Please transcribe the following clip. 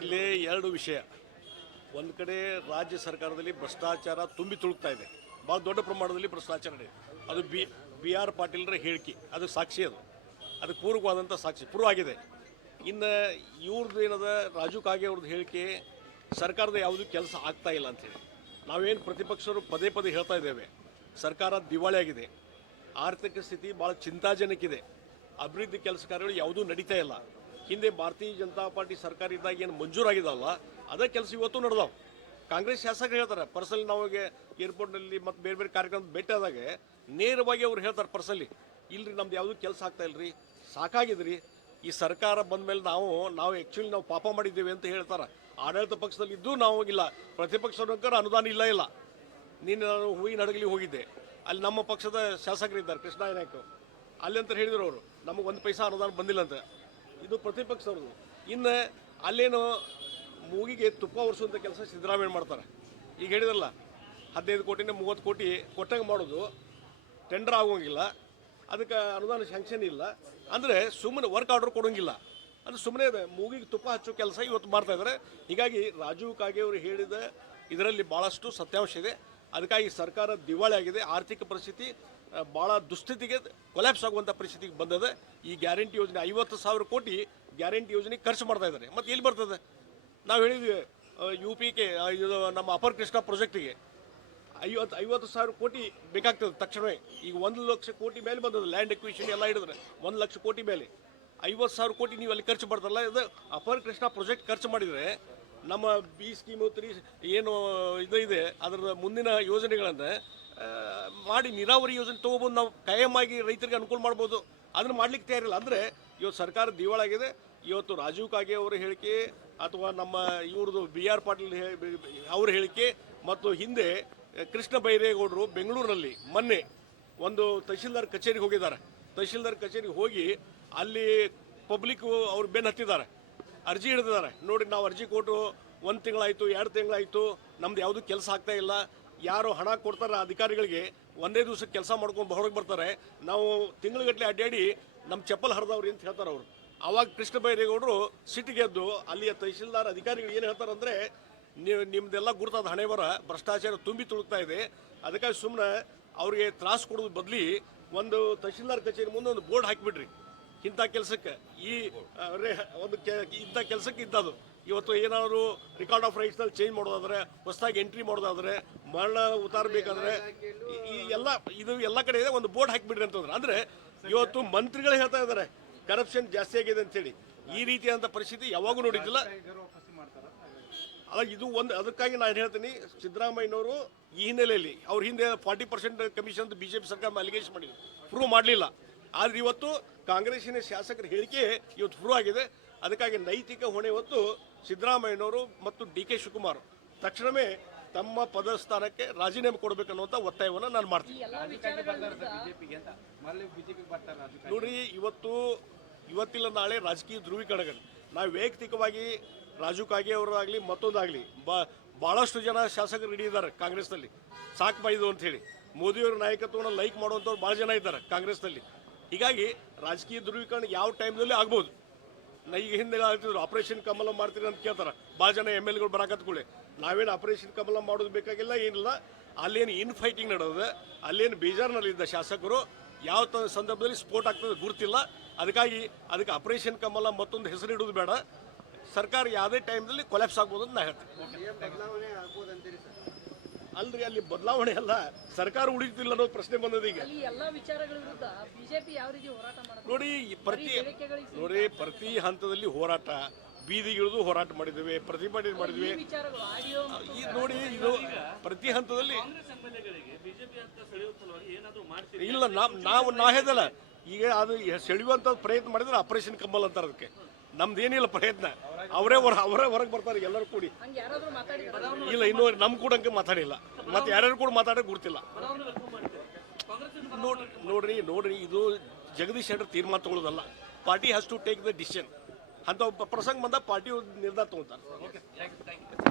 ಇಲ್ಲಿ ಎರಡು ವಿಷಯ ಒಂದು ಕಡೆ ರಾಜ್ಯ ಸರ್ಕಾರದಲ್ಲಿ ಭ್ರಷ್ಟಾಚಾರ ತುಂಬಿ ತುಳುಕ್ತಾ ಇದೆ ಭಾಳ ದೊಡ್ಡ ಪ್ರಮಾಣದಲ್ಲಿ ಭ್ರಷ್ಟಾಚಾರ ನಡೆಯಿತು ಅದು ಬಿ ಬಿ ಆರ್ ಪಾಟೀಲ್ರ ಹೇಳಿಕೆ ಅದು ಸಾಕ್ಷಿ ಅದು ಅದಕ್ಕೆ ಪೂರ್ವಕವಾದಂಥ ಸಾಕ್ಷಿ ಪೂರ್ವ ಆಗಿದೆ ಇನ್ನು ಇವ್ರದ್ದು ಏನದ ರಾಜು ಕಾಗೆ ಅವ್ರದ್ದು ಹೇಳಿಕೆ ಸರ್ಕಾರದ ಯಾವುದು ಕೆಲಸ ಆಗ್ತಾ ಇಲ್ಲ ಅಂಥೇಳಿ ನಾವೇನು ಪ್ರತಿಪಕ್ಷರು ಪದೇ ಪದೇ ಹೇಳ್ತಾ ಇದ್ದೇವೆ ಸರ್ಕಾರ ದಿವಾಳಿ ಆಗಿದೆ ಆರ್ಥಿಕ ಸ್ಥಿತಿ ಭಾಳ ಚಿಂತಾಜನಕಿದೆ ಅಭಿವೃದ್ಧಿ ಕೆಲಸ ಕಾರ್ಯಗಳು ಯಾವುದೂ ನಡೀತಾ ಇಲ್ಲ ಹಿಂದೆ ಭಾರತೀಯ ಜನತಾ ಪಾರ್ಟಿ ಸರ್ಕಾರ ಇದ್ದಾಗ ಏನು ಮಂಜೂರಾಗಿದ್ದಾವಲ್ಲ ಅದೇ ಕೆಲಸ ಇವತ್ತು ನಡೆದವು ಕಾಂಗ್ರೆಸ್ ಶಾಸಕರು ಹೇಳ್ತಾರೆ ಪರ್ಸನಲಿ ನಮಗೆ ಏರ್ಪೋರ್ಟ್ನಲ್ಲಿ ಮತ್ತು ಬೇರೆ ಬೇರೆ ಕಾರ್ಯಕ್ರಮ ಆದಾಗ ನೇರವಾಗಿ ಅವ್ರು ಹೇಳ್ತಾರೆ ಪರ್ಸನಲಿ ಇಲ್ರಿ ನಮ್ದು ಯಾವುದು ಕೆಲಸ ಆಗ್ತಾ ರೀ ಸಾಕಾಗಿದ್ರಿ ಈ ಸರ್ಕಾರ ಬಂದ ಮೇಲೆ ನಾವು ನಾವು ಆ್ಯಕ್ಚುಲಿ ನಾವು ಪಾಪ ಮಾಡಿದ್ದೇವೆ ಅಂತ ಹೇಳ್ತಾರೆ ಆಡಳಿತ ಪಕ್ಷದಲ್ಲಿ ಇದ್ದು ನಾವು ಹೋಗಿಲ್ಲ ಪ್ರತಿಪಕ್ಷದವ್ರ ಅನುದಾನ ಇಲ್ಲ ಇಲ್ಲ ನೀನು ನಾನು ಹೂವಿನ ಹಡಗಲಿ ಹೋಗಿದ್ದೆ ಅಲ್ಲಿ ನಮ್ಮ ಪಕ್ಷದ ಶಾಸಕರಿದ್ದಾರೆ ಕೃಷ್ಣ ನಾಯಕ ಅಲ್ಲಿ ಅಂತ ಹೇಳಿದ್ರು ಅವರು ನಮಗೆ ಒಂದು ಪೈಸಾ ಅನುದಾನ ಬಂದಿಲ್ಲ ಅಂತ ಇದು ಪ್ರತಿಪಕ್ಷದವ್ರದ್ದು ಇನ್ನು ಅಲ್ಲೇನು ಮೂಗಿಗೆ ತುಪ್ಪ ಒರೆಸುವಂಥ ಕೆಲಸ ಸಿದ್ದರಾಮಯ್ಯ ಮಾಡ್ತಾರೆ ಈಗ ಹೇಳಿದ್ರಲ್ಲ ಹದಿನೈದು ಕೋಟಿನ ಮೂವತ್ತು ಕೋಟಿ ಕೊಟ್ಟಂಗೆ ಮಾಡೋದು ಟೆಂಡರ್ ಆಗೋಂಗಿಲ್ಲ ಅದಕ್ಕೆ ಅನುದಾನ ಶಾಂಕ್ಷನ್ ಇಲ್ಲ ಅಂದರೆ ಸುಮ್ಮನೆ ವರ್ಕ್ ಆರ್ಡರ್ ಕೊಡೋಂಗಿಲ್ಲ ಅದು ಸುಮ್ಮನೆ ಮೂಗಿಗೆ ತುಪ್ಪ ಹಚ್ಚೋ ಕೆಲಸ ಇವತ್ತು ಮಾಡ್ತಾ ಇದ್ದಾರೆ ಹೀಗಾಗಿ ರಾಜೀವ್ ಕಾಗೆ ಅವರು ಹೇಳಿದ ಇದರಲ್ಲಿ ಭಾಳಷ್ಟು ಸತ್ಯಾಂಶ ಇದೆ ಅದಕ್ಕಾಗಿ ಸರ್ಕಾರ ದಿವಾಳಿ ಆಗಿದೆ ಆರ್ಥಿಕ ಪರಿಸ್ಥಿತಿ ಭಾಳ ದುಸ್ಥಿತಿಗೆ ಕೊಲ್ಯಾಪ್ಸ್ ಆಗುವಂಥ ಪರಿಸ್ಥಿತಿಗೆ ಬಂದಿದೆ ಈ ಗ್ಯಾರಂಟಿ ಯೋಜನೆ ಐವತ್ತು ಸಾವಿರ ಕೋಟಿ ಗ್ಯಾರಂಟಿ ಯೋಜನೆ ಖರ್ಚು ಮಾಡ್ತಾ ಇದ್ದಾರೆ ಮತ್ತು ಎಲ್ಲಿ ಬರ್ತದೆ ನಾವು ಹೇಳಿದ್ವಿ ಯು ಪಿ ಕೆ ಇದು ನಮ್ಮ ಅಪರ್ ಕೃಷ್ಣ ಪ್ರಾಜೆಕ್ಟಿಗೆ ಐವತ್ತು ಐವತ್ತು ಸಾವಿರ ಕೋಟಿ ಬೇಕಾಗ್ತದೆ ತಕ್ಷಣವೇ ಈಗ ಒಂದು ಲಕ್ಷ ಕೋಟಿ ಮೇಲೆ ಬಂದದ್ದು ಲ್ಯಾಂಡ್ ಎಕ್ವಿಷನ್ ಎಲ್ಲ ಹಿಡಿದ್ರೆ ಒಂದು ಲಕ್ಷ ಕೋಟಿ ಮೇಲೆ ಐವತ್ತು ಸಾವಿರ ಕೋಟಿ ನೀವು ಅಲ್ಲಿ ಖರ್ಚು ಮಾಡ್ತಾರಲ್ಲ ಇದು ಅಪರ್ ಕೃಷ್ಣ ಪ್ರಾಜೆಕ್ಟ್ ಖರ್ಚು ಮಾಡಿದರೆ ನಮ್ಮ ಬಿ ಸ್ಕೀಮು ತ್ರೀ ಏನು ಇದು ಇದೆ ಅದರ ಮುಂದಿನ ಯೋಜನೆಗಳನ್ನು ಮಾಡಿ ನೀರಾವರಿ ಯೋಜನೆ ತೊಗೊಬೋದು ನಾವು ಕಾಯಮಾಗಿ ರೈತರಿಗೆ ಅನುಕೂಲ ಮಾಡ್ಬೋದು ಅದನ್ನು ಮಾಡ್ಲಿಕ್ಕೆ ತಯಾರಿಲ್ಲ ಅಂದರೆ ಇವತ್ತು ಸರ್ಕಾರ ದಿವಾಳಾಗಿದೆ ಇವತ್ತು ರಾಜೀವ್ ಕಾಗೆ ಅವರು ಹೇಳಿಕೆ ಅಥವಾ ನಮ್ಮ ಇವ್ರದ್ದು ಬಿ ಆರ್ ಪಾಟೀಲ್ ಅವ್ರ ಹೇಳಿಕೆ ಮತ್ತು ಹಿಂದೆ ಕೃಷ್ಣ ಬೈರೇಗೌಡರು ಬೆಂಗಳೂರಿನಲ್ಲಿ ಮೊನ್ನೆ ಒಂದು ತಹಶೀಲ್ದಾರ್ ಕಚೇರಿಗೆ ಹೋಗಿದ್ದಾರೆ ತಹಶೀಲ್ದಾರ್ ಕಚೇರಿಗೆ ಹೋಗಿ ಅಲ್ಲಿ ಪಬ್ಲಿಕ್ ಅವ್ರು ಬೆನ್ನು ಹತ್ತಿದ್ದಾರೆ ಅರ್ಜಿ ಹಿಡಿದಿದ್ದಾರೆ ನೋಡಿ ನಾವು ಅರ್ಜಿ ಕೊಟ್ಟು ಒಂದು ತಿಂಗಳಾಯಿತು ಎರಡು ತಿಂಗಳಾಯಿತು ನಮ್ದು ಯಾವುದೂ ಕೆಲಸ ಆಗ್ತಾ ಇಲ್ಲ ಯಾರು ಹಣ ಕೊಡ್ತಾರೆ ಅಧಿಕಾರಿಗಳಿಗೆ ಒಂದೇ ದಿವಸ ಕೆಲಸ ಮಾಡ್ಕೊಂಡು ಹೊರಗೆ ಬರ್ತಾರೆ ನಾವು ತಿಂಗಳುಗಟ್ಟಲೆ ಅಡ್ಡಾಡಿ ನಮ್ಮ ಚಪ್ಪಲ್ ಹರಿದವ್ರಿ ಅಂತ ಹೇಳ್ತಾರೆ ಅವರು ಅವಾಗ ಕೃಷ್ಣ ಬೈರೇಗೌಡರು ಸಿಟ್ಟಿಗೆದ್ದು ಅಲ್ಲಿಯ ತಹಶೀಲ್ದಾರ್ ಅಧಿಕಾರಿಗಳು ಏನು ಹೇಳ್ತಾರಂದ್ರೆ ನೀವು ನಿಮ್ಮದೆಲ್ಲ ಗುರುತಾದ ಹಣೆ ಬರ ಭ್ರಷ್ಟಾಚಾರ ತುಂಬಿ ತುಳುಕ್ತಾ ಇದೆ ಅದಕ್ಕಾಗಿ ಸುಮ್ಮನೆ ಅವ್ರಿಗೆ ತ್ರಾಸು ಕೊಡೋದು ಬದಲಿ ಒಂದು ತಹಶೀಲ್ದಾರ್ ಕಚೇರಿ ಮುಂದೆ ಒಂದು ಬೋರ್ಡ್ ಹಾಕಿಬಿಡ್ರಿ ಇಂಥ ಕೆಲಸಕ್ಕೆ ಈ ಒಂದು ಇಂಥ ಕೆಲಸಕ್ಕೆ ಇದ್ದದು ಇವತ್ತು ಏನಾದರೂ ರೆಕಾರ್ಡ್ ಆಫ್ ರೈಟ್ಸ್ನಲ್ಲಿ ಚೇಂಜ್ ಮಾಡೋದಾದ್ರೆ ಹೊಸದಾಗಿ ಎಂಟ್ರಿ ಮಾಡೋದಾದ್ರೆ ಮರಣ ಉತಾರಬೇಕಾದ್ರೆ ಈ ಎಲ್ಲ ಇದು ಎಲ್ಲ ಕಡೆ ಇದೆ ಒಂದು ಬೋರ್ಡ್ ಹಾಕಿಬಿಡ್ರಿ ಅಂತಂದ್ರೆ ಅಂದರೆ ಇವತ್ತು ಮಂತ್ರಿಗಳು ಹೇಳ್ತಾ ಇದ್ದಾರೆ ಕರಪ್ಷನ್ ಜಾಸ್ತಿ ಆಗಿದೆ ಅಂತೇಳಿ ಈ ರೀತಿಯಾದಂಥ ಪರಿಸ್ಥಿತಿ ಯಾವಾಗೂ ನೋಡಿದ್ದಿಲ್ಲ ಅಲ್ಲ ಇದು ಒಂದು ಅದಕ್ಕಾಗಿ ನಾನು ಹೇಳ್ತೀನಿ ಸಿದ್ದರಾಮಯ್ಯನವರು ಈ ಹಿನ್ನೆಲೆಯಲ್ಲಿ ಅವ್ರ ಹಿಂದೆ ಫಾರ್ಟಿ ಪರ್ಸೆಂಟ್ ಕಮಿಷನ್ ಅಂತ ಬಿ ಜೆ ಪಿ ಸರ್ಕಾರ ಅಲಿಗೇಷನ್ ಮಾಡಿದ್ರು ಪ್ರೂವ್ ಮಾಡಲಿಲ್ಲ ಆದರೆ ಇವತ್ತು ಕಾಂಗ್ರೆಸ್ಸಿನ ಶಾಸಕರ ಹೇಳಿಕೆ ಇವತ್ತು ಪ್ರೂವ್ ಆಗಿದೆ ಅದಕ್ಕಾಗಿ ನೈತಿಕ ಹೊಣೆ ಇವತ್ತು ಸಿದ್ದರಾಮಯ್ಯನವರು ಮತ್ತು ಡಿ ಕೆ ಶಿವಕುಮಾರ್ ತಕ್ಷಣವೇ ತಮ್ಮ ಪದ ಸ್ಥಾನಕ್ಕೆ ರಾಜೀನಾಮೆ ಅನ್ನುವಂಥ ಒತ್ತಾಯವನ್ನು ನಾನು ಮಾಡ್ತೀನಿ ನೋಡ್ರಿ ಇವತ್ತು ಇವತ್ತಿಲ್ಲ ನಾಳೆ ರಾಜಕೀಯ ಧ್ರುವೀಕರಣಗಳು ನಾವು ವೈಯಕ್ತಿಕವಾಗಿ ರಾಜು ಕಾಗೆ ಅವರಾಗಲಿ ಮತ್ತೊಂದಾಗಲಿ ಬ ಭಾಳಷ್ಟು ಜನ ಶಾಸಕರು ಇದ್ದಾರೆ ಕಾಂಗ್ರೆಸ್ನಲ್ಲಿ ಸಾಕು ಅಂತ ಹೇಳಿ ಮೋದಿಯವರ ನಾಯಕತ್ವವನ್ನು ಲೈಕ್ ಮಾಡುವಂಥವ್ರು ಭಾಳ ಜನ ಇದ್ದಾರೆ ಕಾಂಗ್ರೆಸ್ನಲ್ಲಿ ಹೀಗಾಗಿ ರಾಜಕೀಯ ಧ್ರುವೀಕರಣ ಯಾವ ಟೈಮ್ನಲ್ಲಿ ಆಗ್ಬೋದು ನಾ ಈಗ ಹಿಂದೆ ಆಗ್ತಿದ್ರು ಆಪರೇಷನ್ ಕಮಲ ಮಾಡ್ತೀರಿ ಅಂತ ಕೇಳ್ತಾರೆ ಭಾಳ ಜನ ಎಮ್ ಎಲ್ ಎಗಳು ಬರಾಕತ್ಕೊಳ್ಳಿ ನಾವೇನು ಆಪರೇಷನ್ ಕಮಲ ಮಾಡೋದು ಬೇಕಾಗಿಲ್ಲ ಏನಿಲ್ಲ ಅಲ್ಲೇನು ಫೈಟಿಂಗ್ ನಡೆದಿದೆ ಅಲ್ಲೇನು ಬೇಜಾರ್ನಲ್ಲಿದ್ದ ಶಾಸಕರು ಯಾವ ಸಂದರ್ಭದಲ್ಲಿ ಸ್ಪೋರ್ಟ್ ಆಗ್ತದೆ ಗುರ್ತಿಲ್ಲ ಅದಕ್ಕಾಗಿ ಅದಕ್ಕೆ ಆಪರೇಷನ್ ಕಮಲ ಮತ್ತೊಂದು ಹೆಸರು ಇಡೋದು ಬೇಡ ಸರ್ಕಾರ ಯಾವುದೇ ಟೈಮ್ದಲ್ಲಿ ಕೊಲೆಪ್ಸ್ ಆಗ್ಬೋದು ಅಂತ ನಾ ಹೇಳ್ತೀನಿ ಅಲ್ರಿ ಅಲ್ಲಿ ಬದಲಾವಣೆ ಅಲ್ಲ ಸರ್ಕಾರ ಉಳಿತಿಲ್ಲ ಅನ್ನೋ ಪ್ರಶ್ನೆ ಬಂದದ ಈಗ ನೋಡಿ ಪ್ರತಿ ನೋಡಿ ಪ್ರತಿ ಹಂತದಲ್ಲಿ ಹೋರಾಟ ಬೀದಿಗಿಳಿದು ಹೋರಾಟ ಮಾಡಿದ್ವಿ ಪ್ರತಿಭಟನೆ ಮಾಡಿದ್ವಿ ನೋಡಿ ಇದು ಪ್ರತಿ ಹಂತದಲ್ಲಿ ಇಲ್ಲ ನಾವು ನಾವು ನಾ ಹೇಳ್ದಲ್ಲ ಈಗ ಅದು ಸೆಳೆಯುವಂಥ ಪ್ರಯತ್ನ ಮಾಡಿದ್ರೆ ಆಪರೇಷನ್ ಕಂಬಲ್ ಅಂತಾರೆ ಅದಕ್ಕೆ ಏನಿಲ್ಲ ಪ್ರಯತ್ನ ಅವರೇ ಹೊರ ಅವರೇ ಹೊರಗೆ ಬರ್ತಾರೆ ಎಲ್ಲರೂ ಕೂಡಿ ಇಲ್ಲ ಇನ್ನೂ ನಮ್ ಕೂಡ ಹಂಗೆ ಮಾತಾಡಿಲ್ಲ ಮತ್ತೆ ಯಾರ್ಯಾರು ಕೂಡ ಮಾತಾಡೋಕೆ ಗುರ್ತಿಲ್ಲ ನೋಡ್ರಿ ನೋಡ್ರಿ ಇದು ಜಗದೀಶ್ ಶೆಟ್ಟರ್ ತೀರ್ಮಾನ ತಗೊಳ್ಳೋದಲ್ಲ party has to take the decision ಅಂತ ಪ್ರಸಂಗ ಬಂದ ಪಾರ್ಟಿ ನಿರ್ಧಾರ ತಗೊಳ್ತಾರೆ